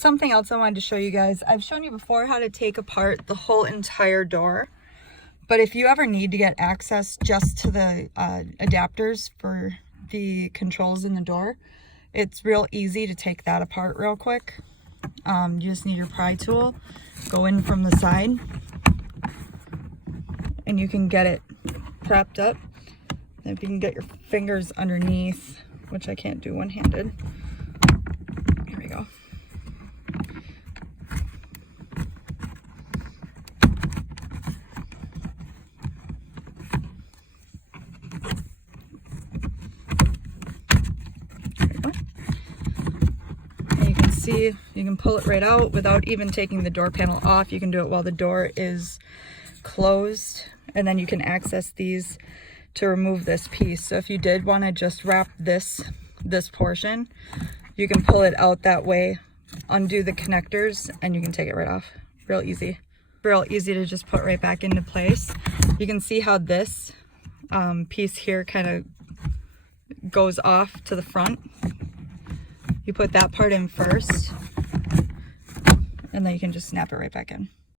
something else I wanted to show you guys. I've shown you before how to take apart the whole entire door, but if you ever need to get access just to the adapters for the controls in the door, it's real easy to take that apart real quick. You just need your pry tool, go in from the side, and you can get it propped up. And if you can get your fingers underneath, which I can't do one-handed. Here we go. See, you can pull it right out without even taking the door panel off. You can do it while the door is closed, and then you can access these to remove this piece. So if you did want to just wrap this portion, you can pull it out that way, undo the connectors, and you can take it right off. Real easy to just put right back into place. You can see how this piece here kind of goes off to the front. You put that part in first, and then you can just snap it right back in.